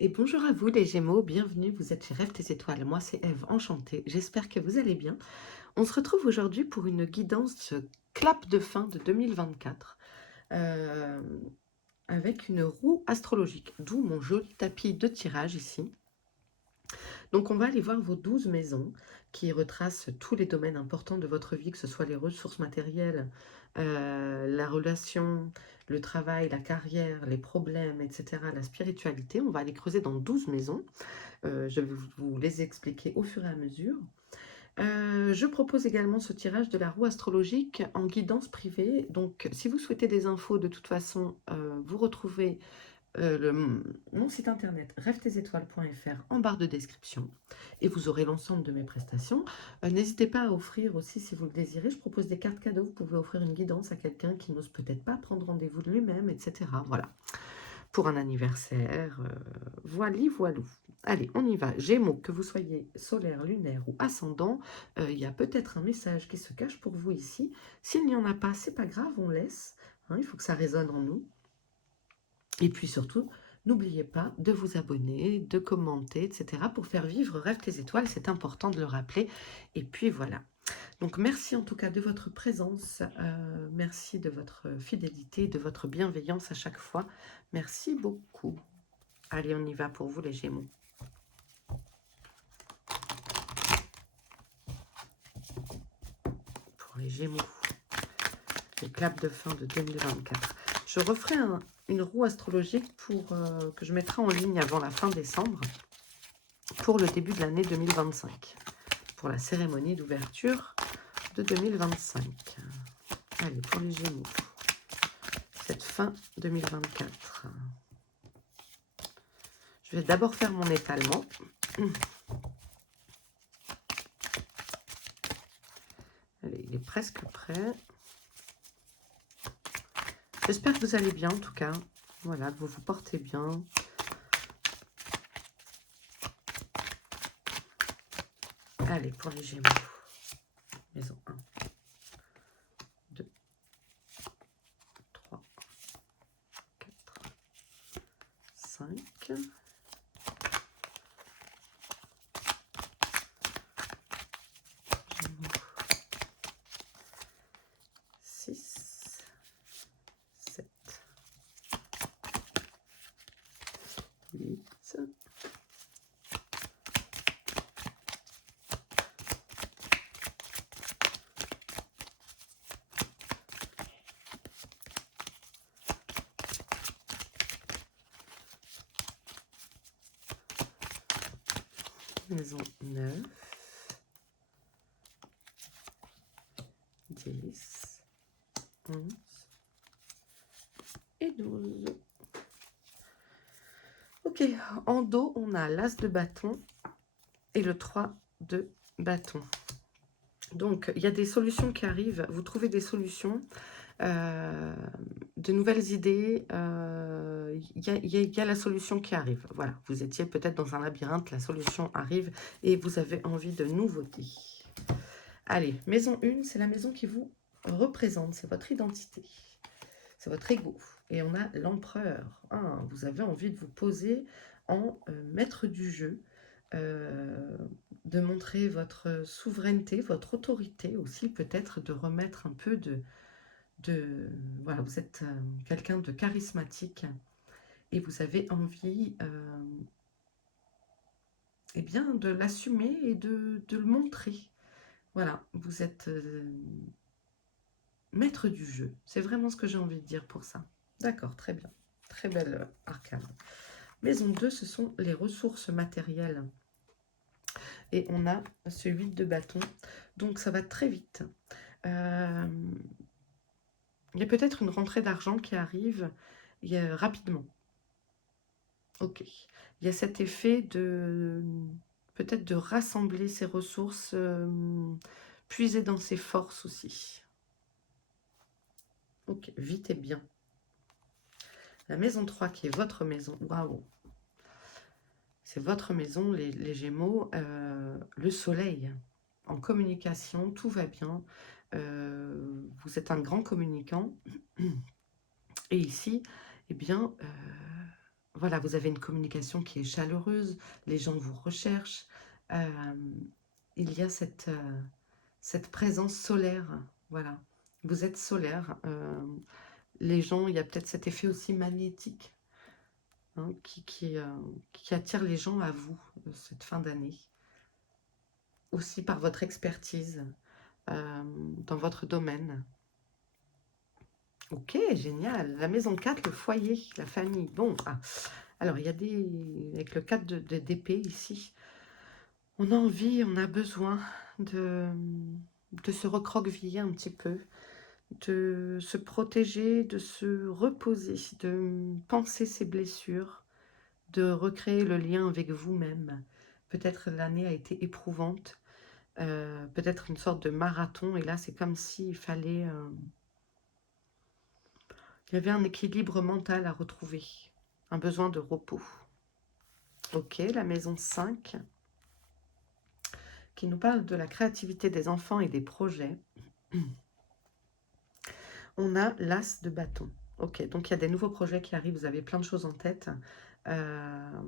Et bonjour à vous les Gémeaux, bienvenue, vous êtes chez Rêve tes étoiles. Moi c'est Ève, enchantée, j'espère que vous allez bien. On se retrouve aujourd'hui pour une guidance clap de fin de 2024 euh, avec une roue astrologique, d'où mon joli tapis de tirage ici. Donc on va aller voir vos 12 maisons qui retracent tous les domaines importants de votre vie, que ce soit les ressources matérielles, la relation, le travail, la carrière, les problèmes, etc., la spiritualité. On va aller creuser dans 12 maisons. Je vais vous les expliquer au fur et à mesure. Je propose également ce tirage de la roue astrologique en guidance privée. Donc, si vous souhaitez des infos, de toute façon, vous retrouvez mon site internet rêvetesétoiles.fr en barre de description et vous aurez l'ensemble de mes prestations. N'hésitez pas à offrir aussi, si vous le désirez, je propose des cartes cadeaux. Vous pouvez offrir une guidance à quelqu'un qui n'ose peut-être pas prendre rendez-vous de lui-même, etc. Voilà, pour un anniversaire. Voilou. Allez, on y va. Gémeaux, que vous soyez solaire, lunaire ou ascendant, il y a peut-être un message qui se cache pour vous ici. S'il n'y en a pas, c'est pas grave, on laisse. Hein, il faut que ça résonne en nous. Et puis surtout, n'oubliez pas de vous abonner, de commenter, etc. pour faire vivre Rêve tes étoiles. C'est important de le rappeler. Et puis voilà. Donc merci en tout cas de votre présence. Merci de votre fidélité, de votre bienveillance à chaque fois. Merci beaucoup. Allez, on y va pour vous les Gémeaux. Pour les Gémeaux, les claps de fin de 2024. Je referai une roue astrologique que je mettrai en ligne avant la fin décembre pour le début de l'année 2025, pour la cérémonie d'ouverture de 2025. Allez, pour les Gémeaux, cette fin 2024. Je vais d'abord faire mon étalement. Allez, il est presque prêt. J'espère que vous allez bien en tout cas. Voilà, que vous vous portez bien. Allez, pour les Gémeaux. Maison 1, 2, 3, 4, 5. 6, 7, 8, 9, 10, 11 et 12. Ok, en dos, on a l'as de bâton et le 3 de bâton. Donc, il y a des solutions qui arrivent. Vous trouvez des solutions, de nouvelles idées. Il y a la solution qui arrive. Voilà, vous étiez peut-être dans un labyrinthe, la solution arrive et vous avez envie de nouveautés. Allez, maison 1, c'est la maison qui vous représente, c'est votre identité, c'est votre ego. Et on a l'empereur. Ah, vous avez envie de vous poser en maître du jeu, de montrer votre souveraineté, votre autorité aussi, peut-être de remettre un peu voilà, vous êtes quelqu'un de charismatique et vous avez envie eh bien, de l'assumer et de le montrer. Voilà, vous êtes maître du jeu. C'est vraiment ce que j'ai envie de dire pour ça. D'accord, très bien. Très belle arcane. Maison 2, ce sont les ressources matérielles. Et on a ce 8 de bâton. Donc ça va très vite. Il y a peut-être une rentrée d'argent qui arrive rapidement. Ok. Il y a cet effet de peut-être de rassembler ses ressources, puiser dans ses forces aussi. Ok, vite et bien. La maison 3 qui est votre maison. Waouh! C'est votre maison, les Gémeaux. Le soleil. En communication, tout va bien. Vous êtes un grand communicant. Et ici, eh bien, voilà, vous avez une communication qui est chaleureuse, les gens vous recherchent. euh, il y a cette présence solaire, voilà. Vous êtes solaire. Les gens, il y a peut-être cet effet aussi magnétique, hein, qui attire les gens à vous cette fin d'année. Aussi par votre expertise dans votre domaine. Ok, génial. La maison 4, le foyer, la famille. Bon, alors il y a avec le 4 d'épée ici, on a envie, on a besoin de, de se recroqueviller un petit peu, de se protéger, de se reposer, de penser ses blessures, de recréer le lien avec vous-même. Peut-être l'année a été éprouvante, peut-être une sorte de marathon, et là c'est comme s'il fallait... il y avait un équilibre mental à retrouver, un besoin de repos. Ok, la maison 5, qui nous parle de la créativité des enfants et des projets. On a l'as de bâton. Ok, donc il y a des nouveaux projets qui arrivent, vous avez plein de choses en tête. Euh,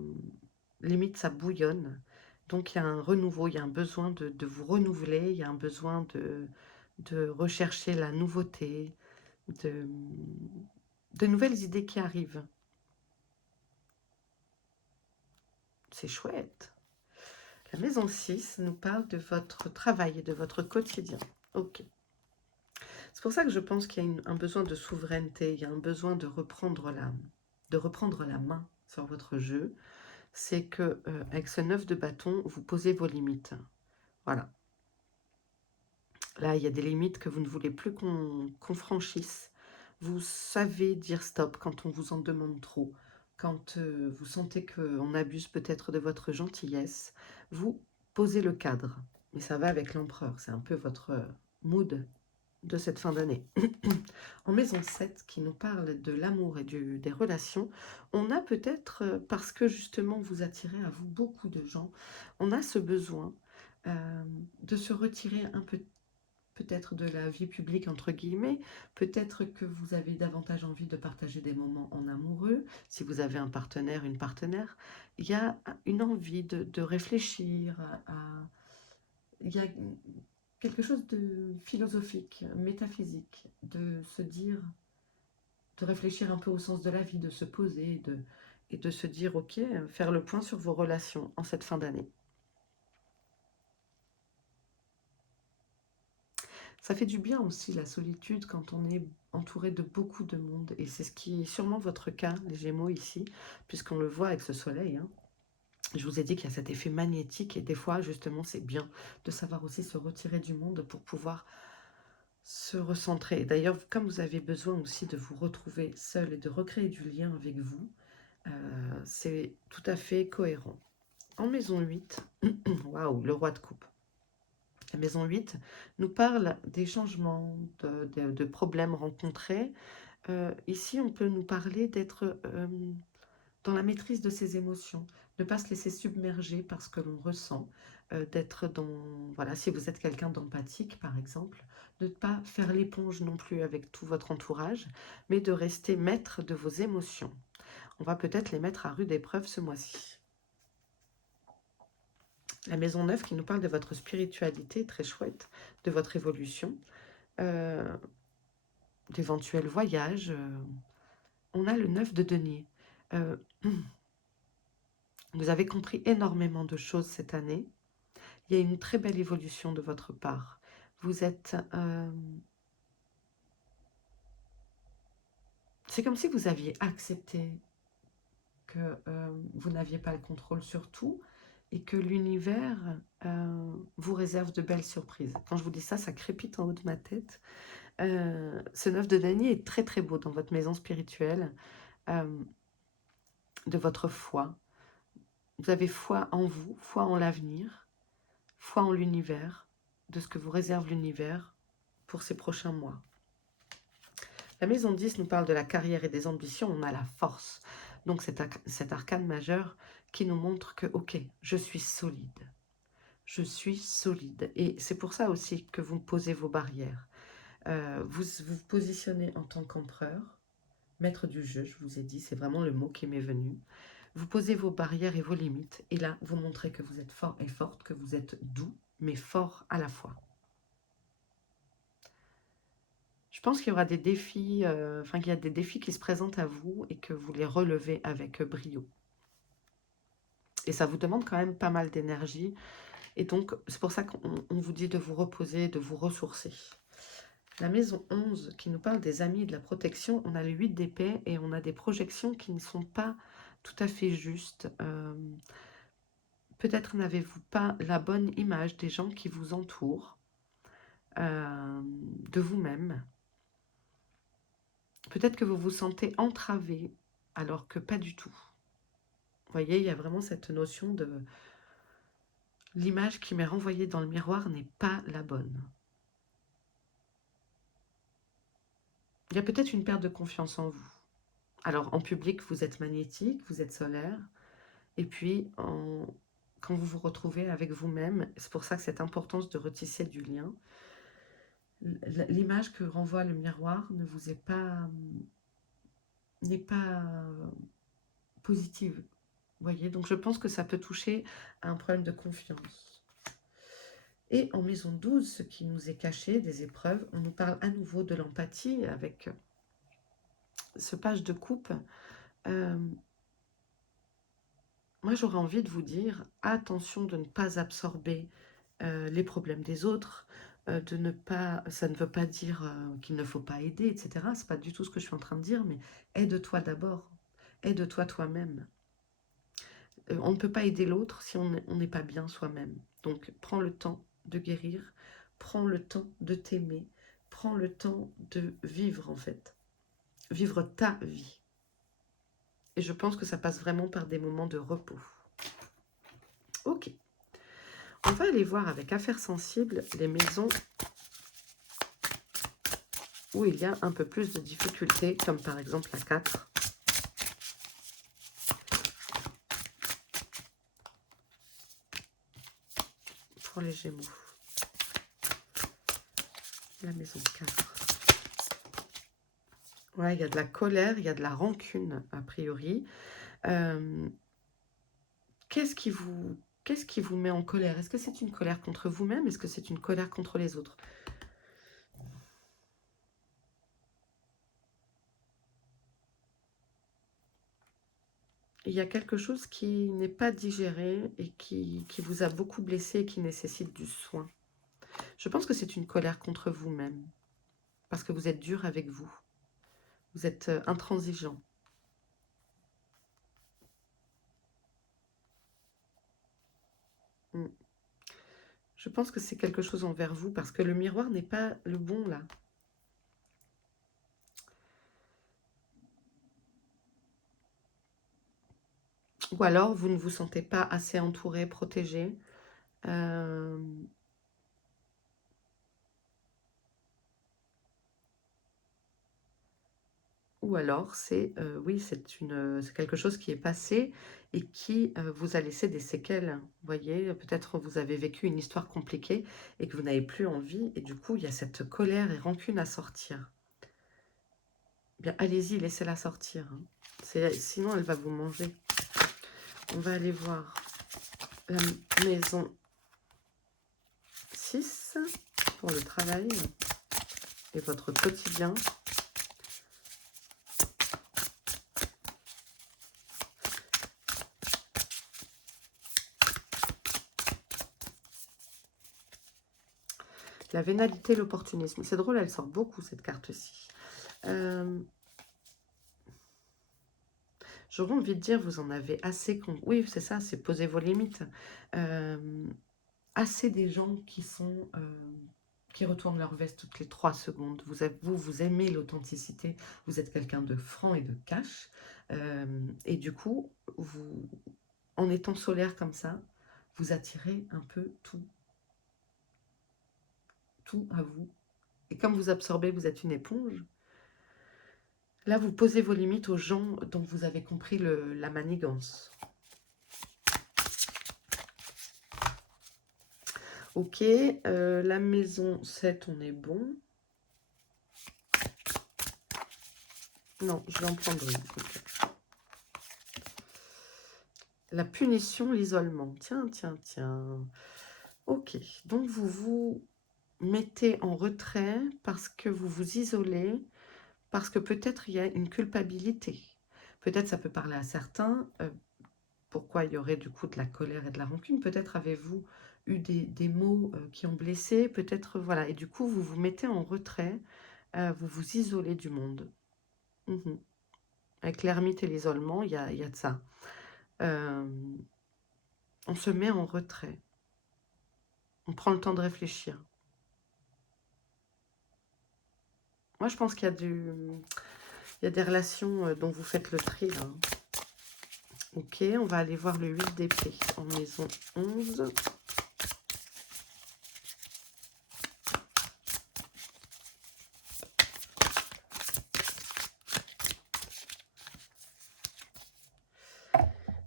Limite, ça bouillonne. Donc il y a un renouveau, il y a un besoin de vous renouveler, il y a un besoin de rechercher la nouveauté, de nouvelles idées qui arrivent. C'est chouette. La maison 6 nous parle de votre travail et de votre quotidien. Ok. C'est pour ça que je pense qu'il y a un besoin de souveraineté, il y a un besoin de reprendre la main sur votre jeu. C'est que avec ce 9 de bâton, vous posez vos limites. Voilà. Là, il y a des limites que vous ne voulez plus qu'on franchisse. Vous savez dire stop quand on vous en demande trop. Quand vous sentez qu'on abuse peut-être de votre gentillesse, vous posez le cadre. Mais ça va avec l'empereur, c'est un peu votre mood de cette fin d'année. En maison 7, qui nous parle de l'amour et des relations, on a peut-être, parce que justement vous attirez à vous beaucoup de gens, on a ce besoin de se retirer un peu peut-être de la vie publique, entre guillemets, peut-être que vous avez davantage envie de partager des moments en amoureux, si vous avez un partenaire, une partenaire, il y a une envie de réfléchir il y a quelque chose de philosophique, métaphysique, de se dire, de réfléchir un peu au sens de la vie, de se poser et de se dire, ok, faire le point sur vos relations en cette fin d'année. Ça fait du bien aussi la solitude quand on est entouré de beaucoup de monde. Et c'est ce qui est sûrement votre cas, les Gémeaux ici, puisqu'on le voit avec ce soleil. Hein. Je vous ai dit qu'il y a cet effet magnétique et des fois, justement, c'est bien de savoir aussi se retirer du monde pour pouvoir se recentrer. D'ailleurs, comme vous avez besoin aussi de vous retrouver seul et de recréer du lien avec vous, c'est tout à fait cohérent. En maison 8, waouh, le roi de coupe. La maison 8 nous parle des changements, de problèmes rencontrés. Ici, on peut nous parler d'être dans la maîtrise de ses émotions, ne pas se laisser submerger par ce que l'on ressent, d'être dans, voilà, si vous êtes quelqu'un d'empathique, par exemple, de ne pas faire l'éponge non plus avec tout votre entourage, mais de rester maître de vos émotions. On va peut-être les mettre à rude épreuve ce mois-ci. La maison 9 qui nous parle de votre spiritualité, très chouette, de votre évolution, euh, d'éventuels voyages. On a le 9 de denier. Euh, vous avez compris énormément de choses cette année. Il y a une très belle évolution de votre part. Vous êtes... c'est comme si vous aviez accepté que vous n'aviez pas le contrôle sur tout et que l'univers vous réserve de belles surprises. Quand je vous dis ça, ça crépite en haut de ma tête. Ce 9 de denier est très très beau dans votre maison spirituelle, de votre foi. Vous avez foi en vous, foi en l'avenir, foi en l'univers, de ce que vous réserve l'univers pour ces prochains mois. La maison 10 nous parle de la carrière et des ambitions, on a la force. Donc cet arcane majeur qui nous montre que, ok, je suis solide. Je suis solide. Et c'est pour ça aussi que vous posez vos barrières. Vous vous positionnez en tant qu'empereur, Maître du jeu, je vous ai dit, c'est vraiment le mot qui m'est venu. Vous posez vos barrières et vos limites, et là, vous montrez que vous êtes fort et forte, que vous êtes doux, mais fort à la fois. Je pense qu'il y aura des défis, qu'il y a des défis qui se présentent à vous et que vous les relevez avec brio. Et ça vous demande quand même pas mal d'énergie. Et donc, c'est pour ça qu'on vous dit de vous reposer, de vous ressourcer. La maison 11 qui nous parle des amis et de la protection, on a le 8 d'épée et on a des projections qui ne sont pas tout à fait justes. Peut-être n'avez-vous pas la bonne image des gens qui vous entourent, de vous-même. Peut-être que vous vous sentez entravé alors que pas du tout. Vous voyez, il y a vraiment cette notion de l'image qui m'est renvoyée dans le miroir n'est pas la bonne. Il y a peut-être une perte de confiance en vous. Alors, en public, vous êtes magnétique, vous êtes solaire. Et puis, quand vous vous retrouvez avec vous-même, c'est pour ça que cette importance de retisser du lien, l'image que renvoie le miroir ne vous est pas, n'est pas positive. Vous voyez, donc je pense que ça peut toucher à un problème de confiance. Et en maison 12, ce qui nous est caché des épreuves, on nous parle à nouveau de l'empathie avec ce page de coupe. Moi, j'aurais envie de vous dire, attention de ne pas absorber les problèmes des autres, de ne pas, ça ne veut pas dire qu'il ne faut pas aider, etc. C'est pas du tout ce que je suis en train de dire, mais aide-toi d'abord, aide-toi toi-même. On ne peut pas aider l'autre si on n'est pas bien soi-même. Donc, prends le temps de guérir, prends le temps de t'aimer, prends le temps de vivre en fait, vivre ta vie. Et je pense que ça passe vraiment par des moments de repos. Ok. On va aller voir avec Affaires sensibles les maisons où il y a un peu plus de difficultés, comme par exemple la 4. Pour les Gémeaux. La maison 4. Ouais, il y a de la colère, il y a de la rancune, a priori. Qu'est-ce qui vous met en colère? Est-ce que c'est une colère contre vous-même? Est-ce que c'est une colère contre les autres? Il y a quelque chose qui n'est pas digéré et qui vous a beaucoup blessé et qui nécessite du soin. Je pense que c'est une colère contre vous-même, parce que vous êtes dur avec vous. Vous êtes intransigeant. Mm. Je pense que c'est quelque chose envers vous, parce que le miroir n'est pas le bon, là. Ou alors, vous ne vous sentez pas assez entouré, protégé. Ou alors, oui, c'est quelque chose qui est passé et qui vous a laissé des séquelles. Vous voyez, peut-être vous avez vécu une histoire compliquée et que vous n'avez plus envie. Et du coup, il y a cette colère et rancune à sortir. Bien, allez-y, laissez-la sortir. Hein. Sinon, elle va vous manger. On va aller voir la maison 6 pour le travail et votre quotidien. La vénalité, l'opportunisme. C'est drôle, elle sort beaucoup, cette carte-ci. J'aurais envie de dire, vous en avez assez. Oui, c'est ça, c'est poser vos limites. Assez des gens qui retournent leur veste toutes les 3 secondes. Vous aimez l'authenticité. Vous êtes quelqu'un de franc et de cash. Et du coup, en étant solaire comme ça, vous attirez un peu tout à vous. Et comme vous absorbez, vous êtes une éponge. Là, vous posez vos limites aux gens dont vous avez compris la manigance. Ok, la maison 7, on est bon. Non, je vais en prendre une. Ok. La punition, l'isolement. Tiens, tiens, tiens. Ok, donc vous vous mettez en retrait parce que vous vous isolez, parce que peut-être il y a une culpabilité. Peut-être ça peut parler à certains. Pourquoi il y aurait du coup de la colère et de la rancune? Peut-être avez-vous eu des mots qui ont blessé, peut-être, voilà. Et du coup, vous vous mettez en retrait, vous vous isolez du monde. Mhm. Avec l'ermite et l'isolement, il y a de ça. Euh, on se met en retrait. On prend le temps de réfléchir. Moi, je pense qu'il y a il y a des relations dont vous faites le tri, là. Ok, on va aller voir le 8 d'épée en maison 11.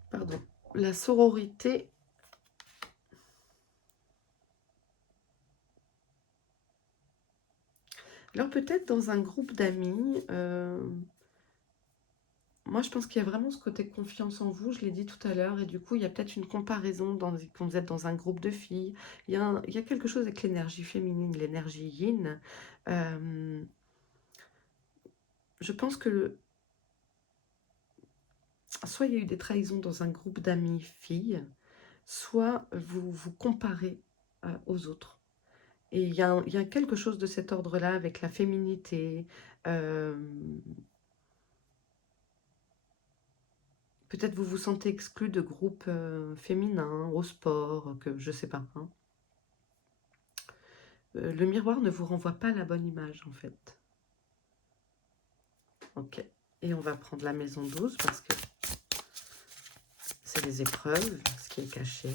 Pardon. La sororité. Alors peut-être dans un groupe d'amis, moi je pense qu'il y a vraiment ce côté confiance en vous, je l'ai dit tout à l'heure, et du coup il y a peut-être une comparaison quand vous êtes dans un groupe de filles. Il y a quelque chose avec l'énergie féminine, l'énergie yin. Je pense que soit il y a eu des trahisons dans un groupe d'amis filles, soit vous vous comparez aux autres. Et il y a quelque chose de cet ordre-là avec la féminité. euh, Peut-être vous vous sentez exclu de groupes féminins, au sport, que je sais pas. Hein. Le miroir ne vous renvoie pas la bonne image, en fait. Ok. Et on va prendre la maison 12 parce que c'est les épreuves, ce qui est caché.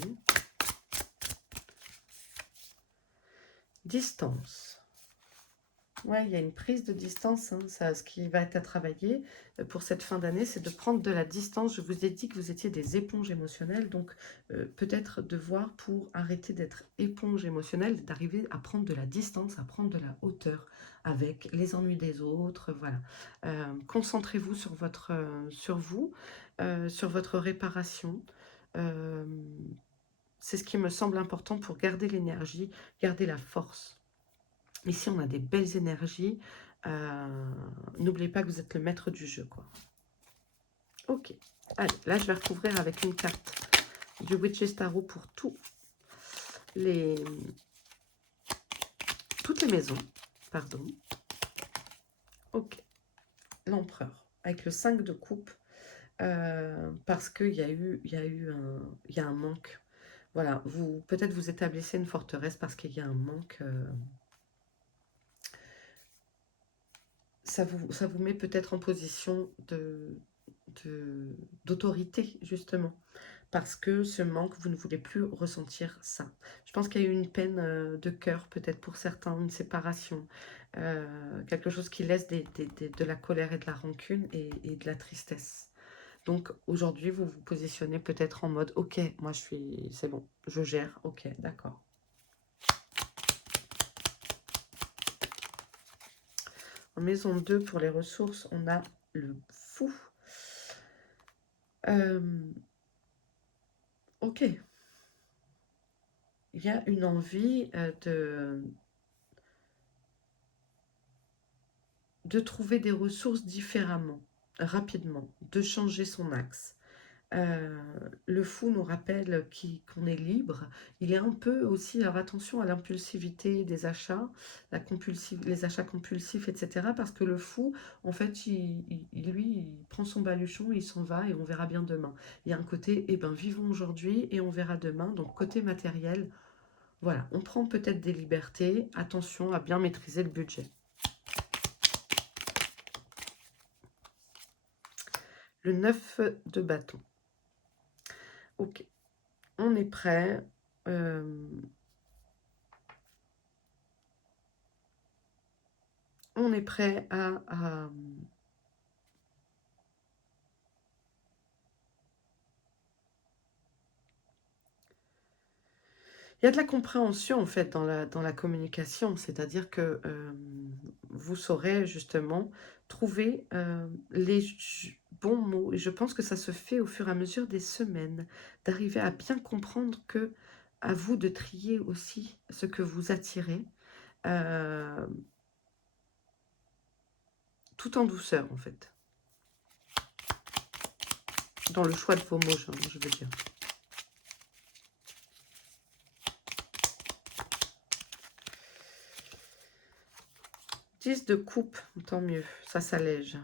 Distance. Ouais, il y a une prise de distance. Hein. Ça, ce qui va être à travailler pour cette fin d'année, c'est de prendre de la distance. Je vous ai dit que vous étiez des éponges émotionnelles, donc peut-être devoir pour arrêter d'être éponge émotionnelle, d'arriver à prendre de la distance, à prendre de la hauteur avec les ennuis des autres. Voilà. Concentrez-vous sur vous, sur votre réparation. Euh, c'est ce qui me semble important pour garder l'énergie, garder la force. Ici, on a des belles énergies. N'oubliez pas que vous êtes le maître du jeu, quoi. Ok. Allez, là, je vais recouvrir avec une carte du Witch's Tarot pour les, toutes les maisons. Pardon. Ok. L'empereur. Avec le 5 de coupe. Parce qu'il y a un manque. Voilà. Peut-être vous établissez une forteresse parce qu'il y a un manque... ça vous met peut-être en position d'autorité, justement. Parce que ce manque, vous ne voulez plus ressentir ça. Je pense qu'il y a eu une peine de cœur, peut-être pour certains, une séparation, quelque chose qui laisse de la colère et de la rancune et de la tristesse. Donc aujourd'hui, vous vous positionnez peut-être en mode, ok, moi c'est bon, je gère, ok, d'accord. En maison 2, pour les ressources, on a le fou. Ok, il y a une envie de trouver des ressources différemment, rapidement, de changer son axe. Euh, le fou nous rappelle qu'on est libre. Il est un peu aussi, alors attention à l'impulsivité des achats, les achats compulsifs, etc. Parce que le fou, en fait, lui, il prend son baluchon, il s'en va et on verra bien demain. Il y a un côté, eh ben, vivons aujourd'hui et on verra demain. Donc, côté matériel, voilà, on prend peut-être des libertés. Attention à bien maîtriser le budget. Le 9 de bâton. Ok, on est prêt. On est prêt Il y a de la compréhension en fait dans la communication, c'est-à-dire que vous saurez justement trouver les bons mots. Et je pense que ça se fait au fur et à mesure des semaines, d'arriver à bien comprendre que à vous de trier aussi ce que vous attirez, euh, tout en douceur en fait, dans le choix de vos mots, je veux dire. 10 de coupe, tant mieux, ça s'allège.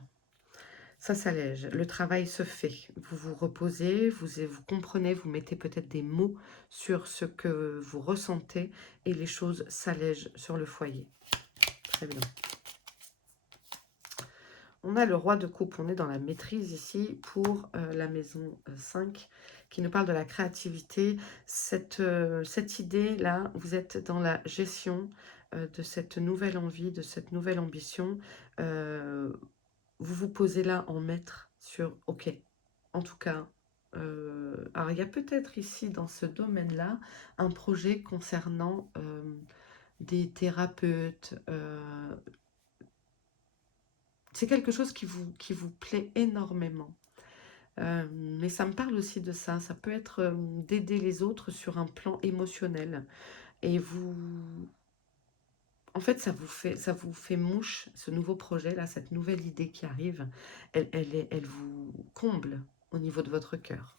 Ça s'allège, le travail se fait. Vous vous reposez, vous comprenez, vous mettez peut-être des mots sur ce que vous ressentez et les choses s'allègent sur le foyer. Très bien. On a le roi de coupe, on est dans la maîtrise ici pour la maison 5 qui nous parle de la créativité. Cette idée-là, vous êtes dans la gestion de cette nouvelle envie, de cette nouvelle ambition. Vous vous posez là en maître sur, ok, en tout cas, alors il y a peut-être ici dans ce domaine-là un projet concernant des thérapeutes. C'est quelque chose qui vous plaît énormément. Mais ça me parle aussi de ça. Ça peut être d'aider les autres sur un plan émotionnel. Et vous, en fait, ça vous fait mouche, ce nouveau projet-là, cette nouvelle idée qui arrive. Elle vous comble au niveau de votre cœur.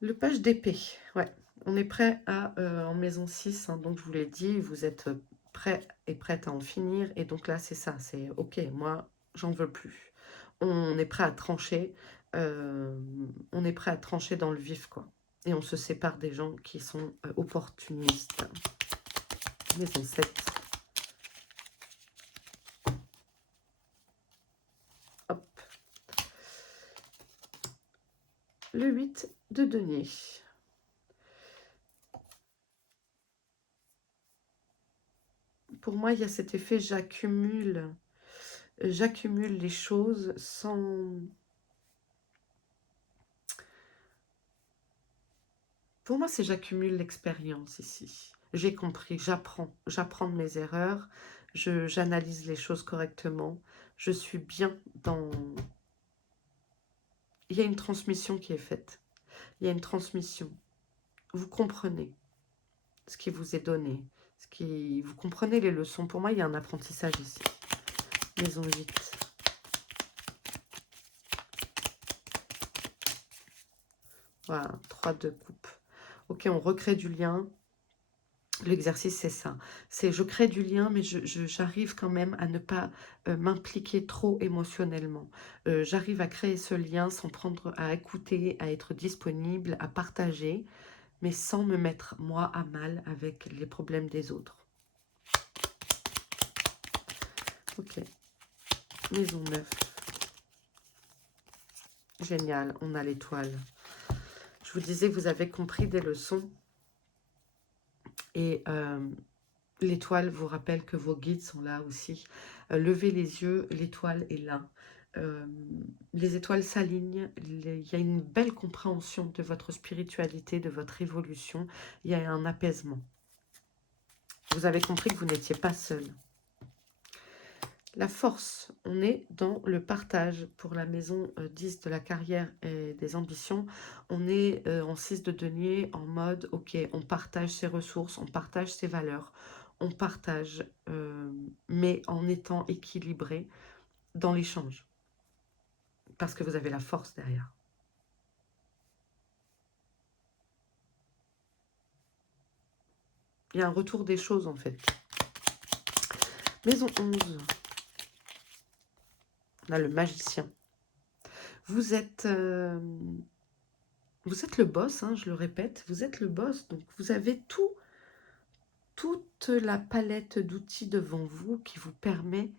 Le page d'épée, ouais. On est prêt à, en maison 6, hein, donc je vous l'ai dit, vous êtes prêt et prête à en finir. Et donc là, c'est ça, c'est ok, moi, j'en veux plus. On est prêt à trancher, on est prêt à trancher dans le vif, quoi. Et on se sépare des gens qui sont opportunistes. Maison 7. Hop. Le 8 de denier. Pour moi, il y a cet effet j'accumule les choses sans... Pour moi, c'est j'accumule l'expérience ici. J'ai compris, j'apprends de mes erreurs, j'analyse les choses correctement, je suis bien dans... Il y a une transmission qui est faite, il y a une transmission. Vous comprenez ce qui vous est donné, vous comprenez les leçons. Pour moi, il y a un apprentissage ici. Maison 8. Voilà, 3 de coupe. Ok, on recrée du lien. L'exercice, c'est ça. C'est je crée du lien, mais j'arrive quand même à ne pas m'impliquer trop émotionnellement. J'arrive à créer ce lien sans prendre à écouter, à être disponible, à partager, mais sans me mettre, moi, à mal avec les problèmes des autres. Ok. Maison 9. Génial, on a l'étoile. Je vous disais, vous avez compris des leçons. Et l'étoile vous rappelle que vos guides sont là aussi. Levez les yeux, l'étoile est là. Les étoiles s'alignent, il y a une belle compréhension de votre spiritualité, de votre évolution. Il y a un apaisement. Vous avez compris que vous n'étiez pas seul. La force, on est dans le partage pour la maison 10 de la carrière et des ambitions. On est en 6 de denier en mode, ok, on partage ses ressources, on partage ses valeurs, on partage, mais en étant équilibré dans l'échange. Parce que vous avez la force derrière. Il y a un retour des choses en fait. Maison 11. On a le magicien. Vous êtes le boss, hein, je le répète, vous êtes le boss, donc vous avez toute la palette d'outils devant vous qui vous permet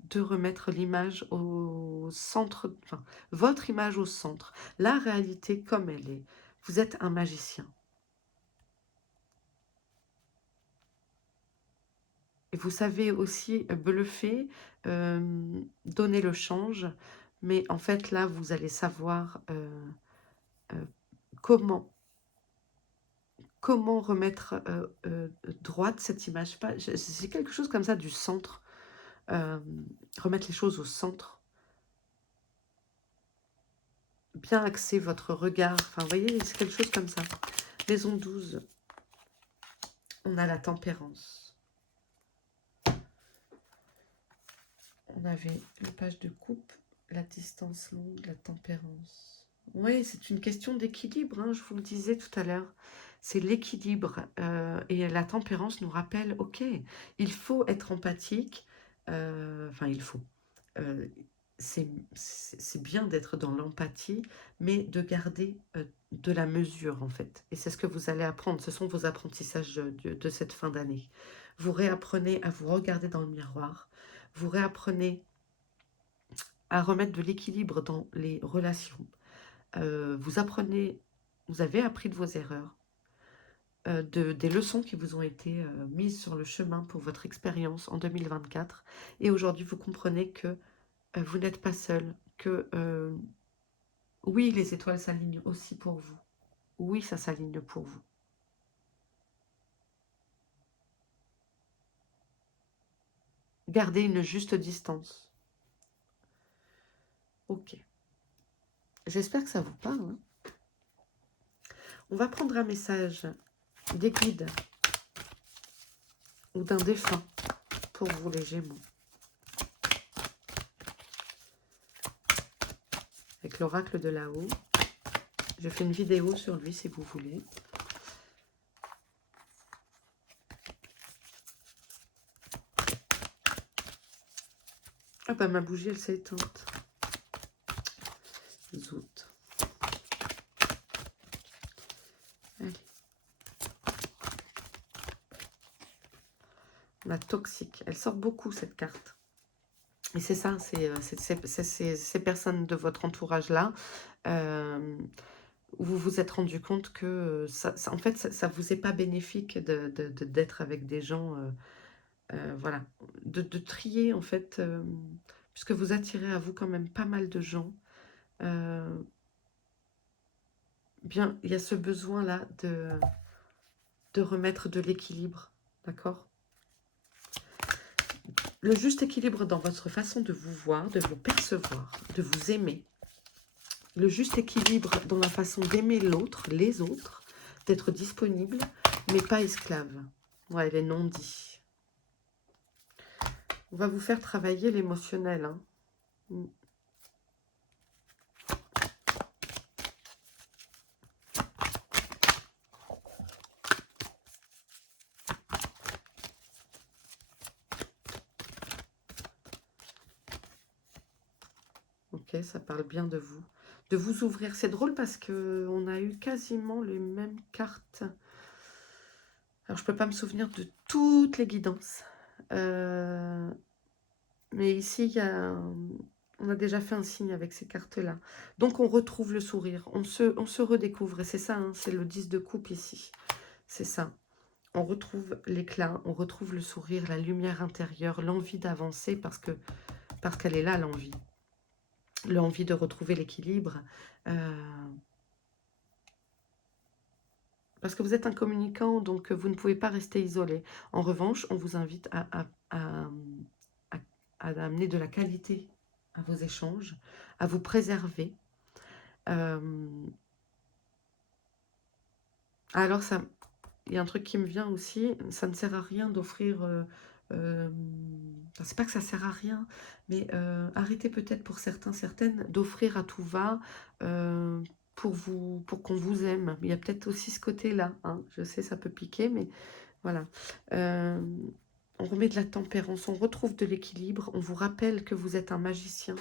de remettre l'image au centre, enfin, votre image au centre, la réalité comme elle est. Vous êtes un magicien. Et vous savez aussi bluffer, donner le change. Mais en fait, là, vous allez savoir euh, comment, comment remettre droite cette image. C'est quelque chose comme ça du centre. euh, Remettre les choses au centre. Bien axer votre regard. Enfin, vous voyez, c'est quelque chose comme ça. Maison 12. On a la tempérance. On avait une page de coupe, la distance longue, la tempérance. Oui, c'est une question d'équilibre, hein, je vous le disais tout à l'heure. C'est l'équilibre. Et la tempérance nous rappelle, ok, il faut être empathique. Enfin, il faut. Euh, c'est bien d'être dans l'empathie, mais de garder de la mesure, en fait. Et c'est ce que vous allez apprendre. Ce sont vos apprentissages de cette fin d'année. Vous réapprenez à vous regarder dans le miroir. Vous réapprenez à remettre de l'équilibre dans les relations. Vous apprenez, vous avez appris de vos erreurs, des leçons qui vous ont été mises sur le chemin pour votre expérience en 2024. Et aujourd'hui, vous comprenez que vous n'êtes pas seul, que oui, les étoiles s'alignent aussi pour vous. Oui, ça s'aligne pour vous. Gardez une juste distance. Ok. J'espère que ça vous parle. Hein. On va prendre un message des guides ou d'un défunt pour vous les Gémeaux. Avec l'oracle de là-haut. Je fais une vidéo sur lui si vous voulez. Ah bah ma bougie elle s'est éteinte. Zout. Allez. La toxique. Elle sort beaucoup cette carte. Et c'est ça, c'est ces personnes de votre entourage-là où vous vous êtes rendu compte que en fait, ça vous est pas bénéfique d'être avec des gens, voilà, de trier en fait, puisque vous attirez à vous quand même pas mal de gens. Bien, il y a ce besoin-là de remettre de l'équilibre, d'accord? Le juste équilibre dans votre façon de vous voir, de vous percevoir, de vous aimer. Le juste équilibre dans la façon d'aimer l'autre, les autres, d'être disponible, mais pas esclave. Ouais, les non-dits. On va vous faire travailler l'émotionnel. Hein. Ok, ça parle bien de vous. De vous ouvrir. C'est drôle parce qu'on a eu quasiment les mêmes cartes. Alors, je ne peux pas me souvenir de toutes les guidances. Mais ici, on a déjà fait un signe avec ces cartes-là. Donc, on retrouve le sourire. On se redécouvre. Et c'est ça, hein, c'est le 10 de coupe ici. C'est ça. On retrouve l'éclat, on retrouve le sourire, la lumière intérieure, l'envie d'avancer parce qu'elle est là, l'envie. L'envie de retrouver l'équilibre. Parce que vous êtes un communicant, donc vous ne pouvez pas rester isolé. En revanche, on vous invite à amener de la qualité à vos échanges, à vous préserver. Alors, il y a un truc qui me vient aussi, ça ne sert à rien d'offrir... c'est pas que ça sert à rien, mais arrêtez peut-être pour certains, certaines, d'offrir à tout va pour qu'on vous aime. Il y a peut-être aussi ce côté-là. Hein. Je sais, ça peut piquer, mais voilà. On remet de la tempérance, on retrouve de l'équilibre, on vous rappelle que vous êtes un magicien,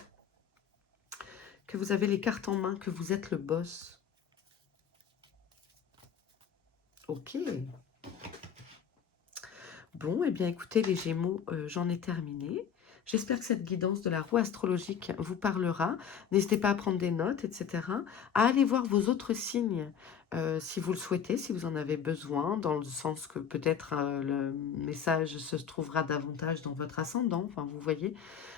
que vous avez les cartes en main, que vous êtes le boss. Ok. Bon, eh bien écoutez les Gémeaux, j'en ai terminé. J'espère que cette guidance de la roue astrologique vous parlera. N'hésitez pas à prendre des notes, etc. À aller voir vos autres signes si vous le souhaitez, si vous en avez besoin, dans le sens que peut-être le message se trouvera davantage dans votre ascendant, enfin vous voyez,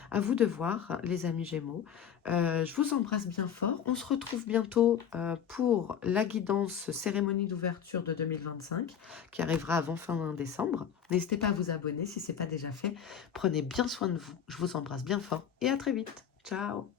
à vous de voir, les amis Gémeaux. Je vous embrasse bien fort. On se retrouve bientôt pour la guidance cérémonie d'ouverture de 2025, qui arrivera avant fin décembre. N'hésitez pas à vous abonner si ce n'est pas déjà fait. Prenez bien soin de vous. Je vous embrasse bien fort et à très vite. Ciao!